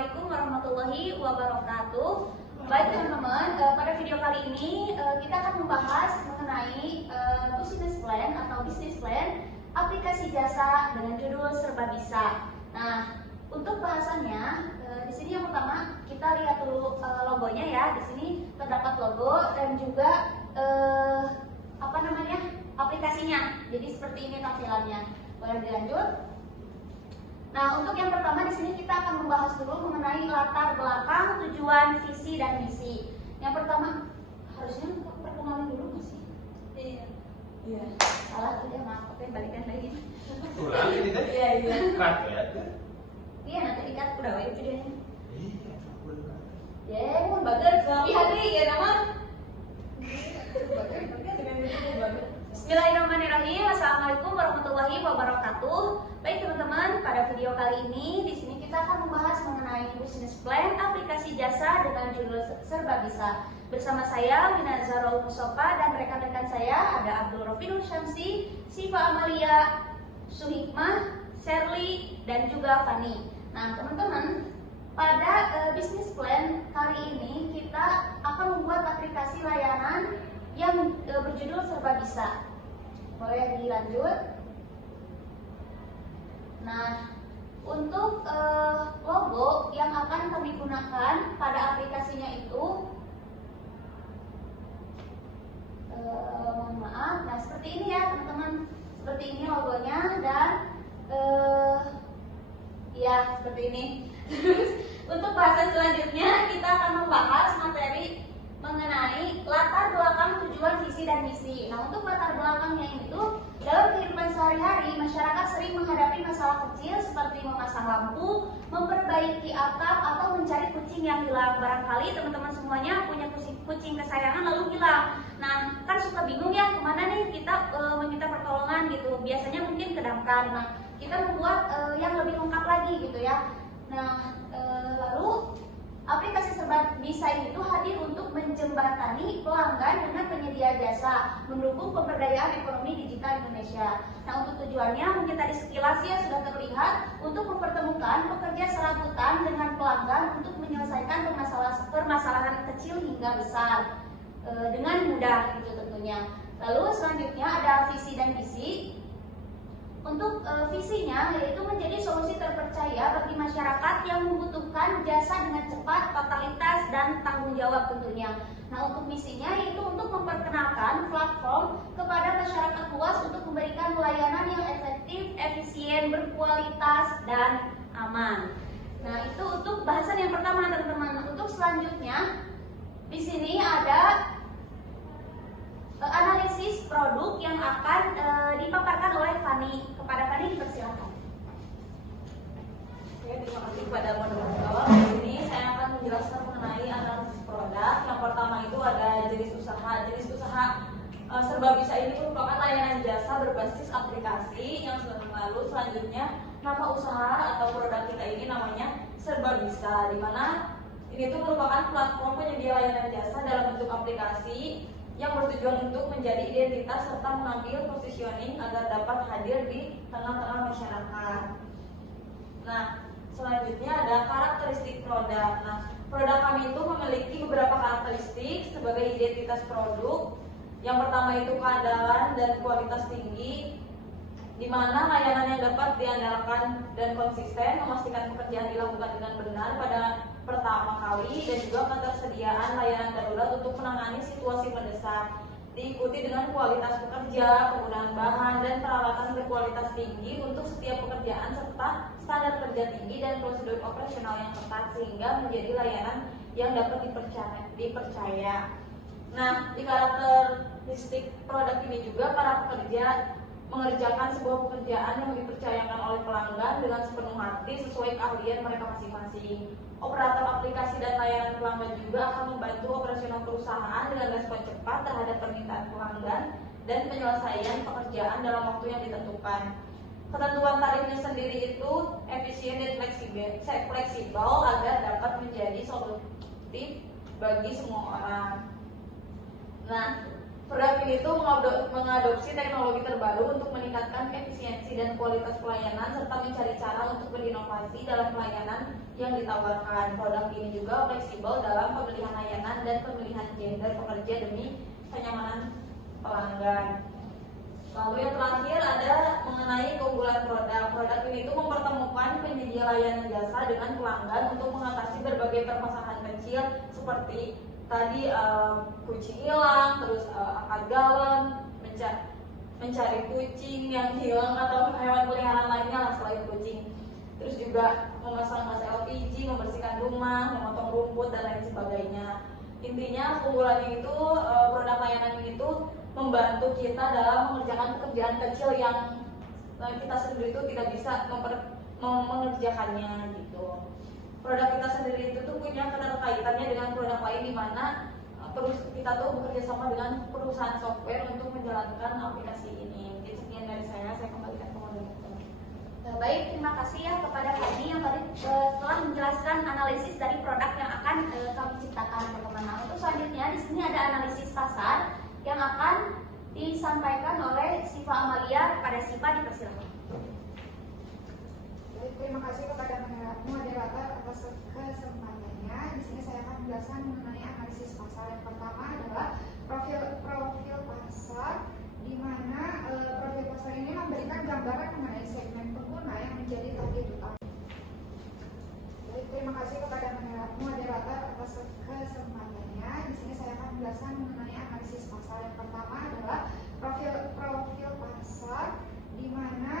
Assalamualaikum warahmatullahi wabarakatuh. Baik teman-teman, pada video kali ini kita akan membahas mengenai business plan atau business plan aplikasi jasa dengan judul serba bisa. Nah, untuk bahasannya di sini yang pertama kita lihat dulu logonya ya. Di sini terdapat logo dan juga aplikasinya. Jadi seperti ini tampilannya. Boleh dilanjut? Nah, untuk yang pertama di sini kita akan membahas dulu mengenai latar belakang, tujuan, visi dan misi. Yang pertama, harusnya perkenalan dulu nggak sih? Iya. Salah tidak, maaf, oke balikan lagi. Ulang ini kan? Iya. Cut ya kan? Iya, nanti dikat udah wae videonya. Iya, aku udah cut. Ya, mun bager. Iya nih, ya nama. Bismillahirrahmanirrahim. Assalamualaikum warahmatullahi wabarakatuh. Baik teman-teman, pada video kali ini di sini kita akan membahas mengenai business plan aplikasi jasa dengan judul serba bisa. Bersama saya Mina Zarul Musofa dan rekan-rekan saya ada Abdul Rofinul Syamsi, Siva Amalia, Suhikmah, Sherly dan juga Fani. Nah teman-teman, pada business plan kali ini kita akan membuat aplikasi layanan yang berjudul serba bisa. Boleh dilanjut? Nah, untuk logo yang akan kami gunakan pada aplikasinya itu, mohon maaf, nah seperti ini ya teman-teman, seperti ini logonya dan ya seperti ini. Untuk bahasan selanjutnya kita akan membahas materi mengenai latar belakang, tujuan, visi dan misi. Nah, untuk latar belakangnya itu dalam kehidupan sehari-hari masyarakat sering menghadapi masalah kecil seperti memasang lampu, memperbaiki atap atau mencari kucing yang hilang. Barangkali teman-teman semuanya punya kucing kesayangan lalu hilang. Nah, kan suka bingung ya kemana nih kita meminta pertolongan gitu. Biasanya mungkin ke damkar. Nah, kita membuat yang lebih lengkap lagi gitu ya. Nah, lalu aplikasi serba bisa ini tuh hadir untuk menjembatani pelanggan dengan penyedia jasa, mendukung pemberdayaan ekonomi digital Indonesia. Nah, untuk tujuannya mungkin tadi sekilas ya sudah terlihat untuk mempertemukan pekerja serabutan dengan pelanggan untuk menyelesaikan permasalahan kecil hingga besar dengan mudah gitu tentunya. Lalu selanjutnya ada visi dan misi. Untuk visinya yaitu menjadi solusi terpercaya bagi masyarakat yang membutuhkan jasa dengan cepat, totalitas, dan tanggung jawab tentunya. Nah, untuk misinya yaitu untuk memperkenalkan platform kepada masyarakat luas untuk memberikan pelayanan yang efektif, efisien, berkualitas, dan aman. Nah, itu untuk bahasan yang pertama teman-teman. Untuk selanjutnya di sini ada analisis produk yang akan dipaparkan oleh Fani. Kepada Fani dipersilakan. Oke, terima kasih kepada moderator. Di sini saya akan menjelaskan mengenai analisis produk. Yang pertama itu ada jenis usaha. Jenis usaha serba bisa ini merupakan layanan jasa berbasis aplikasi yang sudah lalu. Selanjutnya nama usaha atau produk kita ini namanya serba bisa, di mana ini tuh merupakan platform penyedia layanan jasa dalam bentuk aplikasi yang bertujuan untuk menjadi identitas serta mengambil positioning agar dapat hadir di tengah-tengah masyarakat. Nah, selanjutnya ada karakteristik produk. Nah, produk kami itu memiliki beberapa karakteristik sebagai identitas produk. Yang pertama itu keandalan dan kualitas tinggi, di mana layanan yang dapat diandalkan dan konsisten, memastikan pekerjaan dilakukan dengan benar pada pertama kali, dan juga ketersediaan layanan darurat untuk menangani situasi mendesak, diikuti dengan kualitas pekerja, penggunaan bahan dan peralatan berkualitas tinggi untuk setiap pekerjaan serta standar kerja tinggi dan prosedur operasional yang ketat sehingga menjadi layanan yang dapat dipercaya. Nah, di karakteristik produk ini juga para pekerja mengerjakan sebuah pekerjaan yang dipercayakan oleh pelanggan dengan sepenuh hati sesuai keahlian mereka masing-masing. Operator aplikasi dan layanan pelanggan juga akan membantu operasional perusahaan dengan respon cepat terhadap permintaan pelanggan dan penyelesaian pekerjaan dalam waktu yang ditentukan. Ketentuan tarifnya sendiri itu efisien dan fleksibel agar dapat menjadi solutif bagi semua orang. Nah, Produk ini tuh mengadopsi teknologi terbaru untuk meningkatkan efisiensi dan kualitas pelayanan serta mencari cara untuk berinovasi dalam pelayanan yang ditawarkan. Produk ini juga fleksibel dalam pemilihan layanan dan pemilihan gender pekerja demi kenyamanan pelanggan. Lalu yang terakhir ada mengenai keunggulan produk. Produk ini tuh mempertemukan penyedia layanan jasa dengan pelanggan untuk mengatasi berbagai permasalahan kecil seperti tadi kucing hilang, terus akar galon, mencari kucing yang hilang atau hewan peliharaan lainnya lah selain kucing. Terus juga memasang gas LPG, membersihkan rumah, memotong rumput dan lain sebagainya. Intinya keunggulan itu produk layanan ini tuh membantu kita dalam mengerjakan pekerjaan kecil yang kita sendiri itu tidak bisa mengerjakannya gitu. Produk kita sendiri itu tuh punya keterkaitannya dengan produk lain di mana kita tuh bekerja sama dengan perusahaan software untuk menjalankan aplikasi ini. Mungkin sekian dari saya kembalikan ke moderator. Baik, terima kasih ya kepada Fani yang tadi telah menjelaskan analisis dari produk yang akan kami ciptakan teman-teman. Nah, untuk selanjutnya di sini ada analisis pasar yang akan disampaikan oleh Siva Amalia. Kepada Siva dipersilakan. Terima kasih kepada moderator atas kesempatannya. Di sini saya akan menjelaskan mengenai analisis pasar. Yang pertama adalah profil pasar, di mana profil pasar ini memberikan gambaran mengenai segmen pengguna yang menjadi target utama. Terima kasih kepada moderator atas kesempatannya. Di sini saya akan menjelaskan mengenai analisis pasar. Yang pertama adalah profil pasar, di mana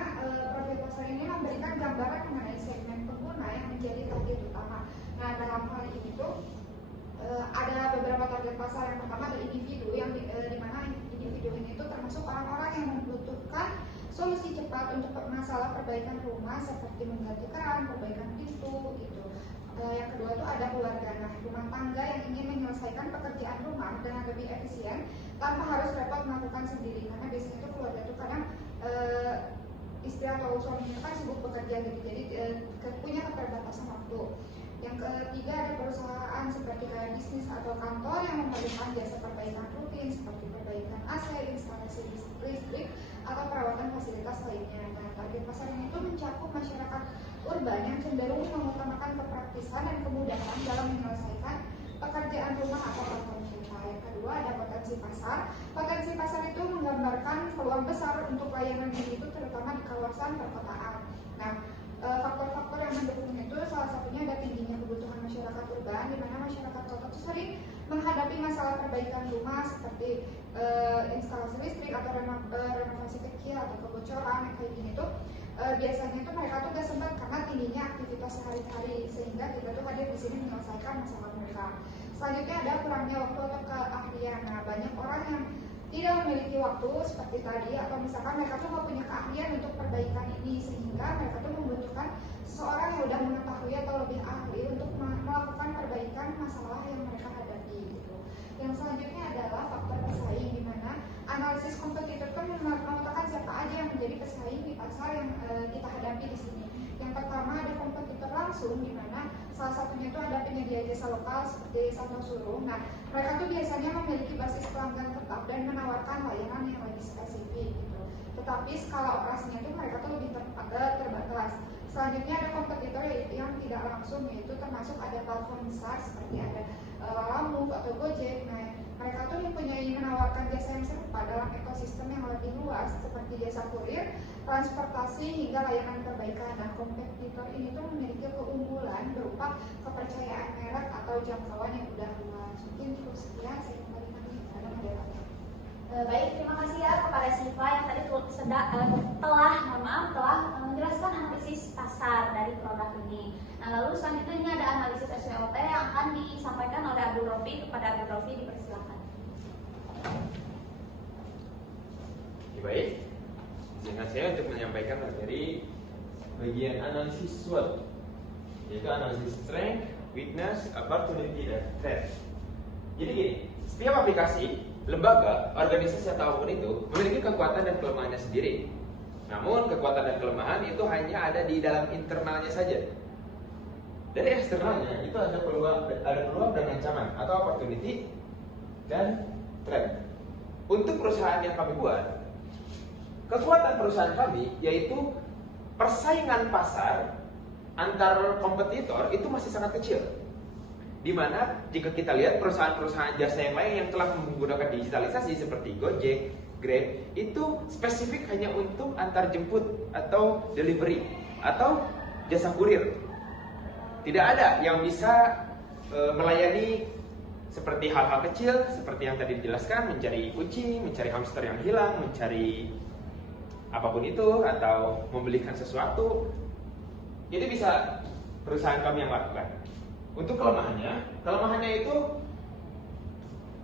profil pasar ini memberikan gambaran mengenai segmen pengguna yang menjadi target utama. Nah, dalam hal ini tuh ada beberapa target pasar. Yang pertama adalah individu, yang di mana individu ini tuh termasuk orang-orang yang membutuhkan solusi cepat untuk masalah perbaikan rumah seperti mengganti keran, perbaikan pintu gitu. Yang kedua itu ada keluarga, rumah tangga yang ingin menyelesaikan pekerjaan rumah dengan lebih efisien tanpa harus repot melakukan sendiri, karena biasanya itu keluarga itu kadang istri atau suaminya kan sibuk bekerja gitu, jadi punya keterbatasan waktu. Yang ketiga ada perusahaan seperti kayak bisnis atau kantor yang memberikan jasa perbaikan rutin seperti perbaikan AC, instalasi listrik, atau perawatan fasilitas lainnya. Nah, target pasar ini itu mencakup masyarakat urban yang cenderung mengutamakan kepraktisan dan kemudahan dalam menyelesaikan pekerjaan rumah atau kantor mereka. Yang kedua ada potensi pasar. Potensi pasar itu menggambarkan peluang besar untuk layanan ini itu terutama di kawasan perkotaan. Nah, faktor-faktor yang mendukung itu salah satunya ada tingginya kebutuhan masyarakat urban, di mana masyarakat kota itu sering menghadapi masalah perbaikan rumah seperti instalasi listrik atau renovasi kecil atau kebocoran kayak gini tuh biasanya tuh mereka tuh gak sempat karena tingginya aktivitas sehari-hari, sehingga kita tuh hadir di sini menyelesaikan masalah mereka. Selanjutnya ada kurangnya waktu atau keahlian. Nah, banyak orang yang tidak memiliki waktu seperti tadi, atau misalkan mereka tuh gak punya keahlian untuk perbaikan ini, sehingga mereka tuh membutuhkan seseorang yang udah mengetahui atau lebih ahli untuk melakukan perbaikan masalah yang mereka hadapi gitu. Yang selanjutnya adalah faktor pesaing, di mana analisis kompetitor kan memetakan siapa aja yang menjadi pesaing di pasar yang kita hadapi di sini. Yang pertama ada kompetitor langsung, di mana salah satunya itu ada penyedia jasa lokal seperti Santo Suruh. Nah, mereka tuh biasanya memiliki basis pelanggan tetap dan menawarkan layanan yang lebih spesifik gitu. Tetapi skala operasinya itu mereka tuh lebih terbatas. Selanjutnya ada kompetitor yang tidak langsung, yaitu termasuk ada platform besar seperti ada Lalamove atau Gojek. Nah, mereka tuh mempunyai menawarkan jasa yang serupa dalam ekosistem yang lebih luas seperti jasa kurir, transportasi hingga layanan perbaikan. Nah, kompetitor ini tuh memiliki keunggulan berupa kepercayaan merek atau jangkauan yang udah luas. Mungkin cukup sekian, saya kembalikan kepada moderator. Baik, terima kasih ya kepada Siva yang tadi telah menjelaskan analisis pasar dari produk ini. Nah, lalu selanjutnya ini ada analisis SWOT yang akan disampaikan oleh Abdul Rofi. Kepada Abdul Rofi dipersilakan. Baik, izinkan saya untuk menyampaikan materi bagian analisis SWOT, yaitu analisis strength, weakness, opportunity, dan threat. Jadi gini, setiap aplikasi, lembaga, organisasi atau apapun itu memiliki kekuatan dan kelemahannya sendiri. Namun kekuatan dan kelemahan itu hanya ada di dalam internalnya saja. Dari eksternalnya itu ada peluang dan ancaman atau opportunity dan threat. untuk perusahaan yang kami buat, kekuatan perusahaan kami yaitu persaingan pasar antar kompetitor itu masih sangat kecil. Dimana jika kita lihat perusahaan-perusahaan jasa yang lain yang telah menggunakan digitalisasi seperti Gojek, Grab, itu spesifik hanya untuk antar jemput atau delivery atau jasa kurir. Tidak ada yang bisa melayani seperti hal-hal kecil seperti yang tadi dijelaskan, mencari kucing, mencari hamster yang hilang, mencari apapun itu, atau membelikan sesuatu. Itu bisa perusahaan kami yang lakukan. Untuk kelemahannya itu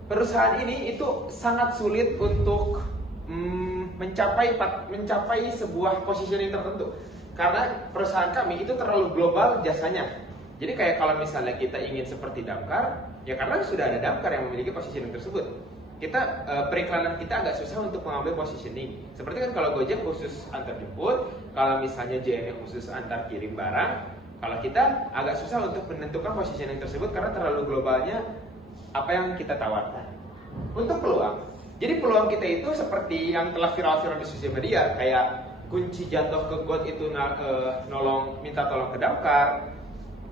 perusahaan ini itu sangat sulit untuk mencapai sebuah positioning tertentu. Karena perusahaan kami itu terlalu global jasanya. Jadi kayak kalau misalnya kita ingin seperti Damkar, ya karena sudah ada Damkar yang memiliki positioning tersebut. Periklanan kita agak susah untuk mengambil positioning. Seperti kan kalau Gojek khusus antar jemput, kalau misalnya JNE khusus antar kirim barang. Kalau kita agak susah untuk menentukan positioning tersebut karena terlalu globalnya apa yang kita tawarkan. Untuk peluang, jadi peluang kita itu seperti yang telah viral-viral di sosial media, kayak kunci jatuh ke got itu minta tolong ke Damkar,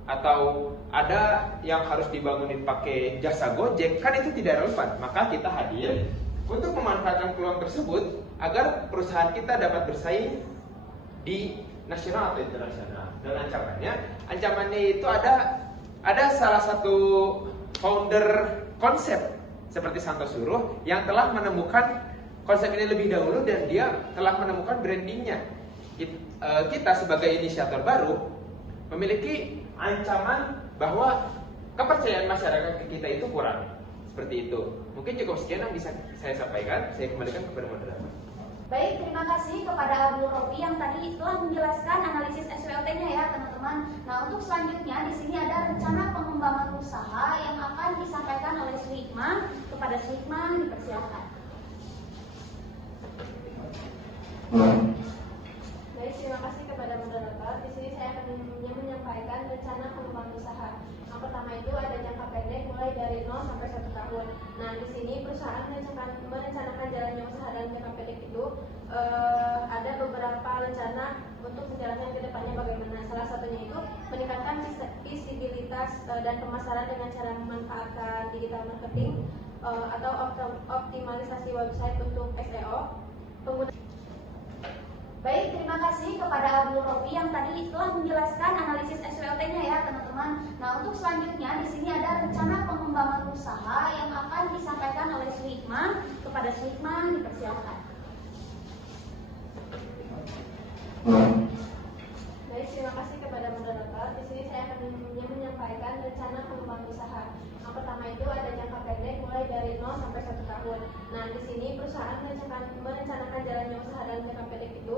atau ada yang harus dibangunin pakai jasa Gojek, kan itu tidak relevan. Maka kita hadir untuk memanfaatkan peluang tersebut agar perusahaan kita dapat bersaing di nasional atau internasional. Dan ancamannya itu ada salah satu founder konsep seperti Santo Suruh yang telah menemukan konsep ini lebih dahulu dan dia telah menemukan brandingnya. Kita sebagai inisiator baru memiliki ancaman bahwa kepercayaan masyarakat ke kita itu kurang. Seperti itu. Mungkin cukup sekian yang bisa saya sampaikan. Saya kembalikan kepada moderator. Baik, terima kasih kepada Abdul Robi yang tadi telah menjelaskan analisis SWLT-nya ya teman-teman. Nah, untuk selanjutnya di sini ada rencana pengembangan usaha yang akan disampaikan oleh Suhikman. Kepada Suhikman dipersilakan. Baik, terima kasih kepada moderator. Di sini saya akan menyampaikan rencana pengembangan usaha. Yang pertama itu ada jangka pendek mulai dari 0 sampai 1 tahun. Nah, di sini perusahaan merencanakan jalannya usaha dalam jangka pendek itu ada beberapa rencana untuk menjalankan ke depannya bagaimana. Salah satunya itu meningkatkan visibilitas dan pemasaran dengan cara memanfaatkan digital marketing atau optimalisasi website untuk SEO. Baik, terima kasih kepada Abdul Robi yang tadi telah menjelaskan analisis SWLT-nya ya teman-teman. Nah, untuk selanjutnya di sini ada rencana pengembangan usaha yang akan disampaikan oleh Suhikman. Kepada Suhikman dipersilakan. Baik, terima kasih kepada moderator. Di sini saya akan menyampaikan rencana pengembangan usaha. Yang pertama itu ada jangka pendek mulai dari 0 sampai 1 tahun. Nah, di sini perusahaan merencanakan jalannya usaha dalam jangka pendek itu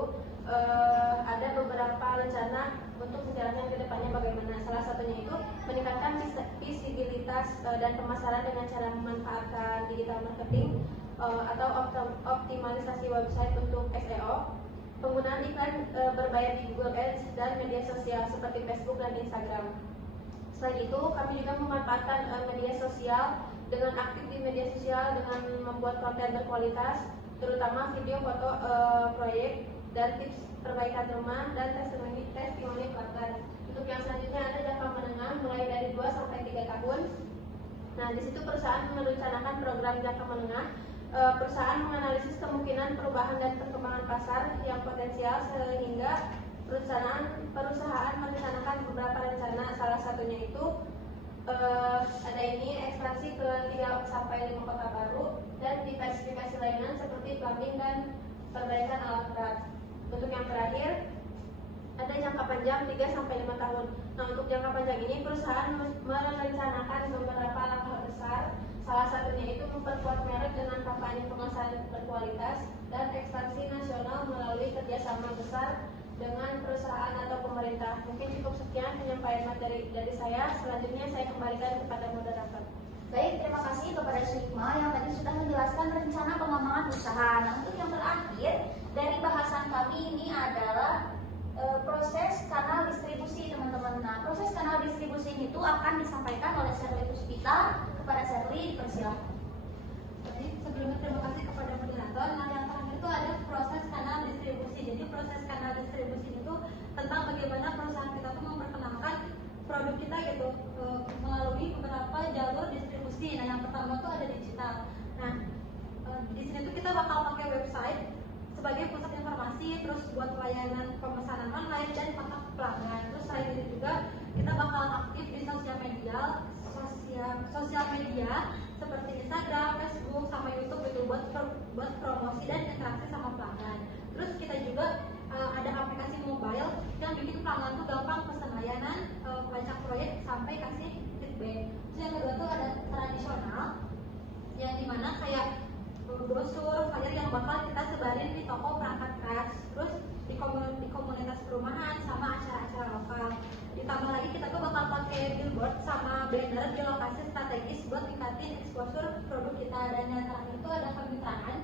ada beberapa rencana untuk menjalankan ke depannya bagaimana. Salah satunya itu meningkatkan visibilitas dan pemasaran dengan cara memanfaatkan digital marketing atau optimalisasi website untuk SEO. Penggunaan iklan berbayar di Google Ads dan media sosial seperti Facebook dan Instagram. Selain itu, kami juga memanfaatkan media sosial dengan aktif di media sosial dengan membuat konten berkualitas, terutama video, foto, proyek, dan tips perbaikan rumah dan testimoni pelanggan. Untuk yang selanjutnya ada jangka menengah mulai dari 2 sampai 3 tahun. Nah, di situ perusahaan merencanakan program jangka menengah. Perusahaan menganalisis kemungkinan perubahan dan perkembangan pasar yang potensial sehingga perusahaan merencanakan beberapa rencana. Salah satunya itu ada ini ekspansi ke 3 sampai 5 kota baru dan diversifikasi layanan seperti plumbing dan perbaikan alat berat. Untuk yang terakhir ada jangka panjang 3 sampai 5 tahun. Nah, untuk jangka panjang ini perusahaan merencanakan beberapa langkah besar. Salah satunya itu memperkuat merek dengan kampanye pemasaran berkualitas dan ekspansi nasional melalui kerjasama besar dengan perusahaan atau pemerintah. Mungkin cukup sekian penyampaian materi dari saya. Selanjutnya saya kembalikan kepada moderator. Baik, terima kasih kepada Suhikman yang tadi sudah menjelaskan rencana pengembangan usaha. Nah, untuk yang terakhir dari bahasan kami ini adalah proses kanal distribusi teman-teman. Nah, proses kanal distribusi itu akan disampaikan oleh Sherly Puspita. Kepada Sherly, dipersilakan. Jadi sebelumnya terima kasih kepada moderator. Nah, yang terakhir itu ada proses kanal distribusi. Jadi proses kanal distribusi itu tentang bagaimana perusahaan kita tuh memperkenalkan produk kita gitu melalui beberapa jalur distribusi. Nah, yang pertama tuh ada digital. Nah, di sini tuh kita bakal pakai website sebagai pusat informasi, terus buat layanan pemesanan online dan kontak pelanggan. Terus selain itu juga kita bakal aktif di sosial media seperti Instagram, Facebook, sama YouTube itu buat promosi dan interaksi sama pelanggan. Terus kita juga ada aplikasi mobile yang bikin pelanggan tuh gampang pesan layanan, pelacak proyek sampai kasih feedback. Terus yang kedua tuh ada tradisional yang dimana kayak brosur, flyer yang bakal kita sebarin di toko perangkat keras, terus di komunitas perumahan sama acara-acara lokal. Ditambah lagi kita tuh bakal pakai billboard sama banner di lokasi strategis buat tingkatin exposure produk kita. Dan yang terakhir itu ada kemitraan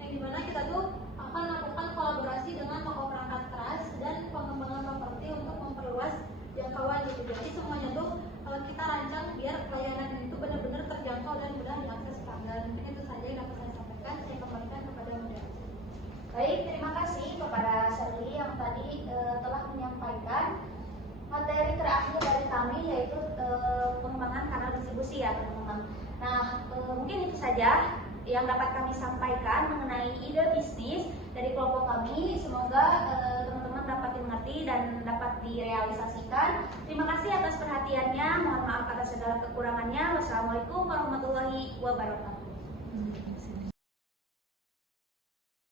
yang dimana kita tuh akan melakukan kolaborasi dengan toko perangkat keras dan pengembangan properti untuk memperluas jangkauan gitu. Jadi semuanya tuh kalau kita rancang biar pelayanan itu benar-benar terjangkau dan mudah diakses pelanggan. Mungkin itu saja yang dapat saya sampaikan. Saya kembalikan kepada moderator. Baik, terima kasih kepada Sherly yang tadi telah menyampaikan materi terakhir dari kami, yaitu pengembangan kanal distribusi ya teman-teman. Nah, mungkin itu saja yang dapat kami sampaikan mengenai ide bisnis dari kelompok kami. Semoga teman-teman dapat dimengerti dan dapat direalisasikan. Terima kasih atas perhatiannya. Mohon maaf atas segala kekurangannya. Wassalamualaikum warahmatullahi wabarakatuh.